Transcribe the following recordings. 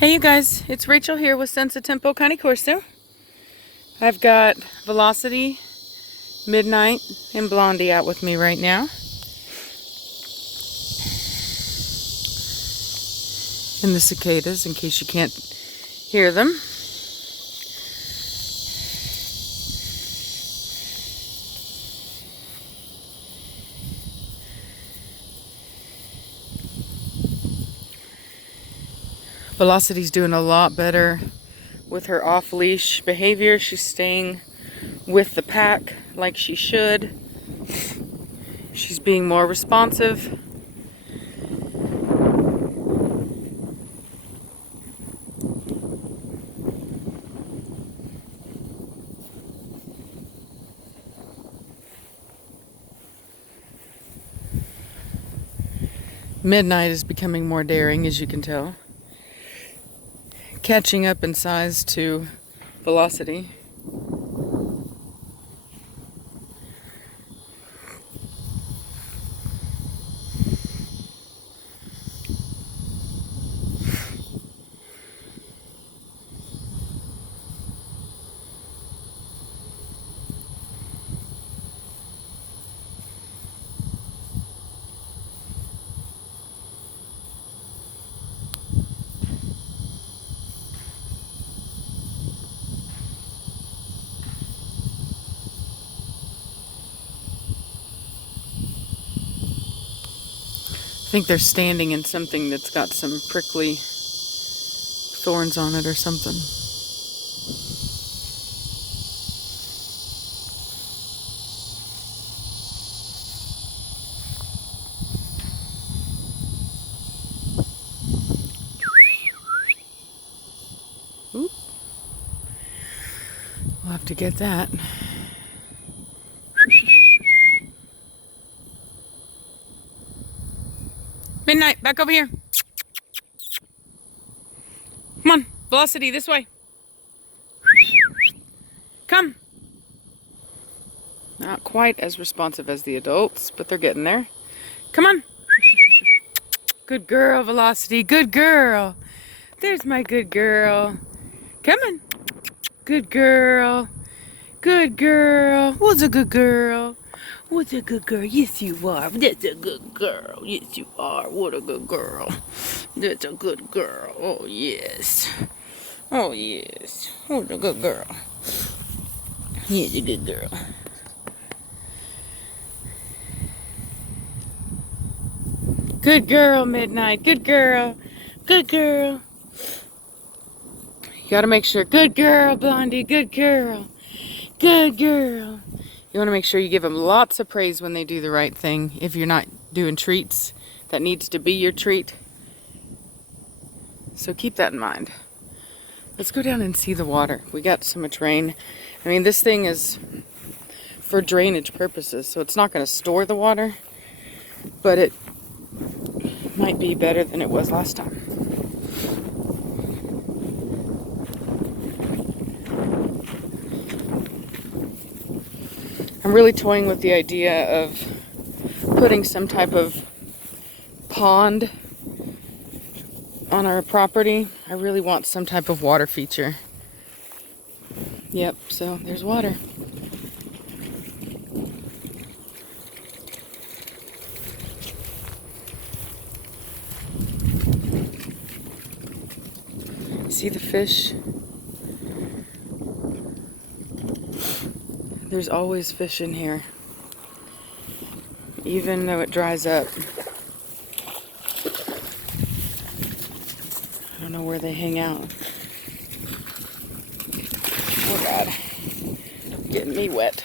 Hey you guys, it's Rachel here with Senza Tempo Cane Corso. I've got Velocity, Midnight, and Blondie out with me right now. And the cicadas, in case you can't hear them. Velocity's doing a lot better with her off-leash behavior. She's staying with the pack like she should. She's being more responsive. Midnight is becoming more daring, as you can tell. Catching up in size to Velocity. I think they're standing in something that's got some prickly thorns on it or something. Oop. We'll have to get that. Midnight, back over here. Come on, Velocity, this way. Come. Not quite as responsive as the adults, but they're getting there. Come on. Good girl, Velocity, good girl. There's my good girl. Come on. Good girl. Good girl. What's a good girl? What's a good girl? Yes, you are. That's a good girl. Yes, you are. What a good girl. That's a good girl. Oh, yes. Oh, yes. What a good girl. He's a good girl. Good girl, Midnight. Good girl. Good girl. You gotta make sure. Good girl, Blondie. Good girl. Good girl. You want to make sure you give them lots of praise when they do the right thing. If you're not doing treats, that needs to be your treat. So keep that in mind. Let's go down and see the water. We got so much rain. I mean, this thing is for drainage purposes, so it's not going to store the water, but it might be better than it was last time. I'm really toying with the idea of putting some type of pond on our property. I really want some type of water feature. Yep, so there's water. See the fish? There's always fish in here, even though it dries up. I don't know where they hang out. Oh God, you're getting me wet.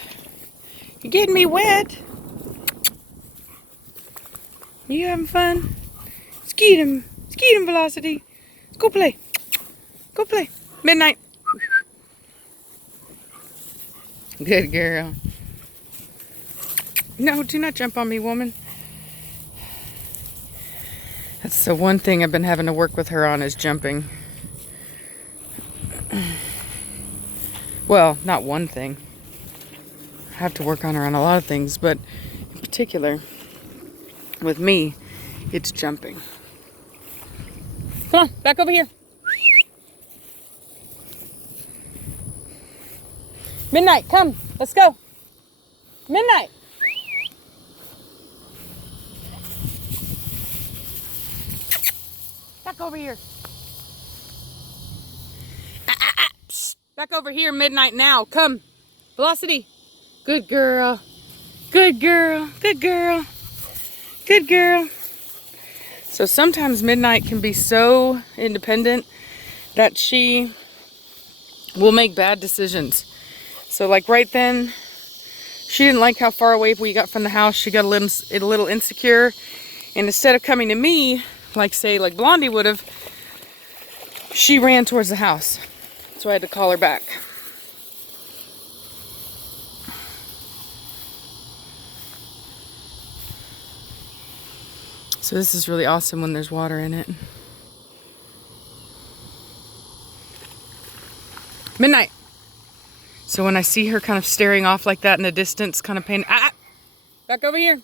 You're getting me wet. You having fun? Skeet him, Velocity. Let's go play. Go play. Midnight. Good girl. No, do not jump on me, woman. That's the one thing I've been having to work with her on, is jumping. Well, not one thing. I have to work on her on a lot of things, but in particular, with me, it's jumping. Come on, back over here. Midnight, come. Let's go. Midnight. Back over here. Back over here, Midnight, now. Come. Velocity. Good girl. Good girl. Good girl. Good girl. So sometimes Midnight can be so independent that she will make bad decisions. So like right then, she didn't like how far away we got from the house. She got a little insecure. And instead of coming to me, like Blondie would have, she ran towards the house. So I had to call her back. So this is really awesome when there's water in it. Midnight. So when I see her kind of staring off like that in the distance, kind of pain. Back over here.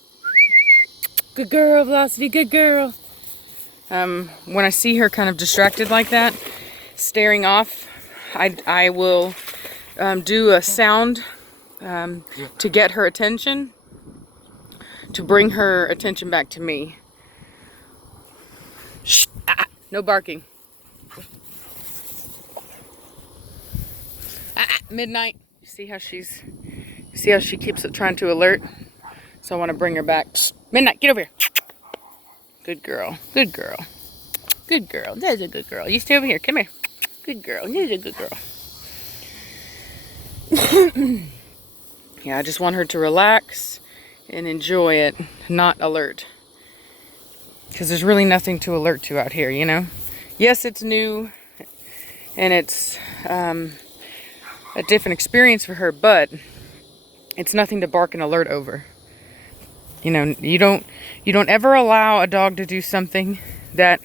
Good girl, Velocity, good girl. When I see her kind of distracted like that, staring off, I will do a sound to get her attention, to bring her attention back to me. Shh, no barking. Midnight. See how she keeps trying to alert? So I want to bring her back. Midnight, get over here. Good girl. Good girl. Good girl. There's a good girl. You stay over here. Come here. Good girl. There's a good girl. Yeah, I just want her to relax and enjoy it, not alert. Because there's really nothing to alert to out here, you know? Yes, it's new and it's a different experience for her, but it's nothing to bark and alert over. You know, you don't ever allow a dog to do something that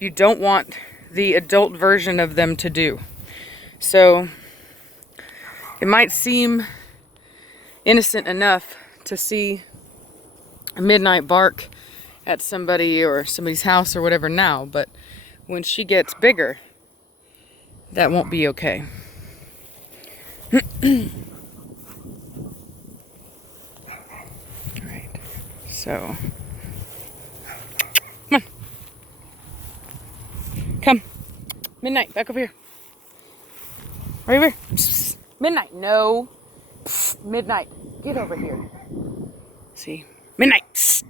you don't want the adult version of them to do. So it might seem innocent enough to see a Midnight bark at somebody or somebody's house or whatever now, but when she gets bigger, that won't be okay. Alright, so come on. Come. Midnight, back over here. Right over here. Midnight, no. Midnight, get over here. See? Midnight.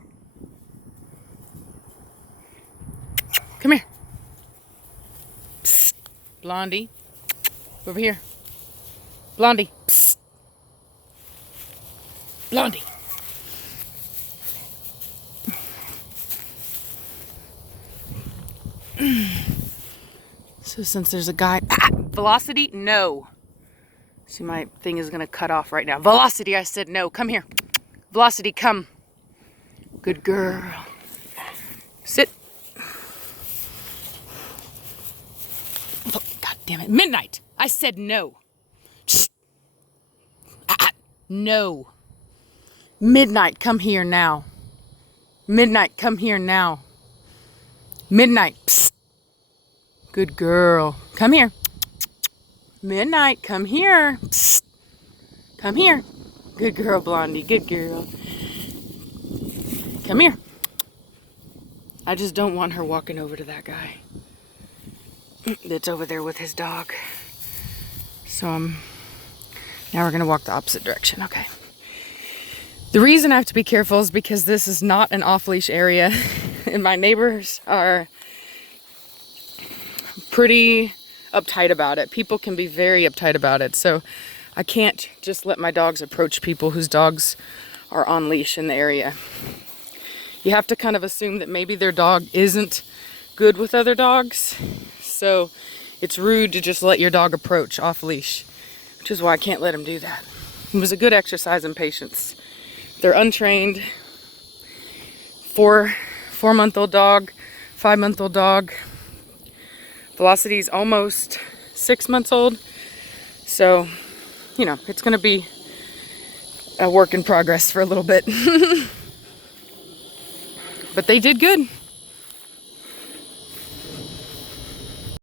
Come here. Blondie, over here. Blondie. Blondie. So since there's a guy, Velocity, no. See, my thing is gonna cut off right now. Velocity, I said no. Come here. Velocity, come. Good girl. Sit. Oh, God damn it. Midnight, I said no. No. Midnight, come here now. Midnight, come here now. Midnight. Psst. Good girl. Come here. Midnight, come here. Psst. Come here. Good girl, Blondie. Good girl. Come here. I just don't want her walking over to that guy that's over there with his dog. So now we're going to walk the opposite direction. Okay. The reason I have to be careful is because this is not an off-leash area and my neighbors are pretty uptight about it. People can be very uptight about it. So I can't just let my dogs approach people whose dogs are on leash in the area. You have to kind of assume that maybe their dog isn't good with other dogs. So it's rude to just let your dog approach off leash, which is why I can't let them do that. It was a good exercise in patience. They're untrained. 4-month-old dog, 5-month-old dog. Velocity's almost 6 months old. So, you know, it's going to be a work in progress for a little bit. But they did good.